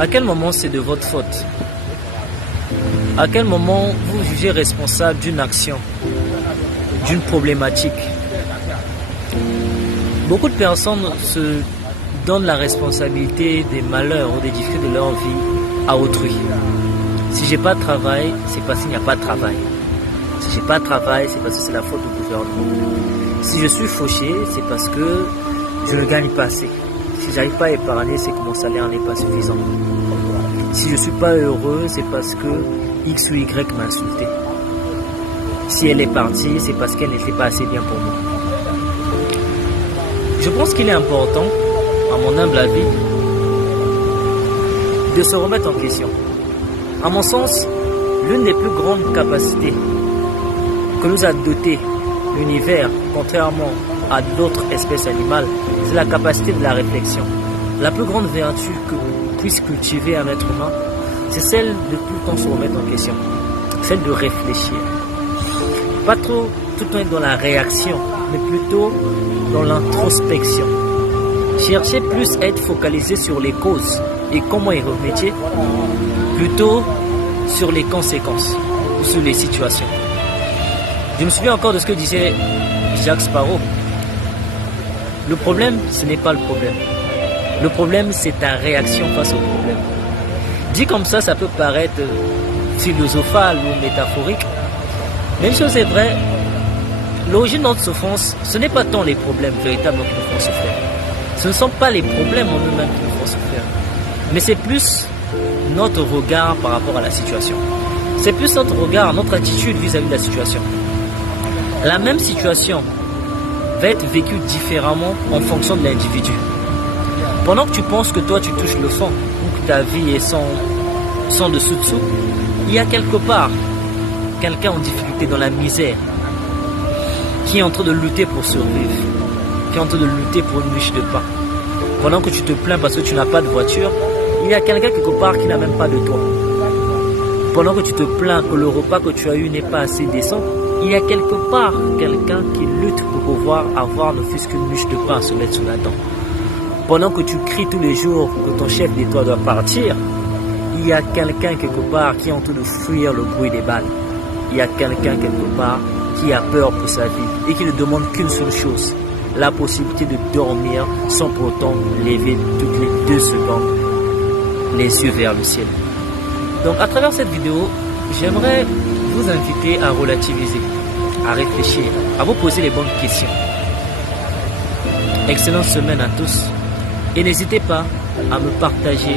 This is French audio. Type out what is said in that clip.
À quel moment c'est de votre faute? À quel moment vous jugez responsable d'une action, d'une problématique? Beaucoup de personnes se donnent la responsabilité des malheurs ou des difficultés de leur vie à autrui. Si j'ai pas de travail, c'est parce qu'il n'y a pas de travail. Si j'ai pas de travail, c'est parce que c'est la faute du gouvernement. Si je suis fauché, c'est parce que je ne gagne pas assez. Si j'arrive pas à épargner, c'est que mon salaire n'est pas suffisant. Si je suis pas heureux, c'est parce que X ou Y m'a insulté. Si elle est partie, c'est parce qu'elle n'était pas assez bien pour moi. Je pense qu'il est important, à mon humble avis, de se remettre en question. À mon sens, l'une des plus grandes capacités que nous a doté l'univers, contrairement à d'autres espèces animales, c'est la capacité de la réflexion. La plus grande vertu que puisse cultiver un être humain, c'est celle de tout le temps se remettre en question, celle de réfléchir. Pas trop tout le temps être dans la réaction, mais plutôt dans l'introspection. Chercher plus à être focalisé sur les causes et comment y remédier, plutôt sur les conséquences ou sur les situations. Je me souviens encore de ce que disait Jack Sparrow. Le problème, ce n'est pas le problème. Le problème, c'est ta réaction face au problème. Dit comme ça peut paraître philosophal ou métaphorique. Mais une chose est vraie, l'origine de notre souffrance, ce n'est pas tant les problèmes véritables qui nous font souffrir. Ce ne sont pas les problèmes en eux-mêmes qui nous font souffrir. Mais c'est plus notre regard par rapport à la situation. C'est plus notre regard, notre attitude vis-à-vis de la situation. La même situation va être vécue différemment en fonction de l'individu. Pendant que tu penses que toi tu touches le fond, ou que ta vie est sans dessous-dessous, il y a quelque part quelqu'un en difficulté, dans la misère, qui est en train de lutter pour survivre, qui est en train de lutter pour une miche de pain. Pendant que tu te plains parce que tu n'as pas de voiture, il y a quelqu'un quelque part qui n'a même pas de toit. Pendant que tu te plains que le repas que tu as eu n'est pas assez décent, il y a quelque part quelqu'un qui lutte pour pouvoir avoir ne fût-ce qu'une miche de pain à se mettre sous la dent. Pendant que tu cries tous les jours que ton chef de toi doit partir, il y a quelqu'un quelque part qui est en train de fuir le bruit des balles. Il y a quelqu'un quelque part qui a peur pour sa vie et qui ne demande qu'une seule chose, la possibilité de dormir sans pourtant lever toutes les 2 secondes les yeux vers le ciel. Donc à travers cette vidéo, j'aimerais vous inviter à relativiser, à réfléchir, à vous poser les bonnes questions. Excellente semaine à tous et n'hésitez pas à me partager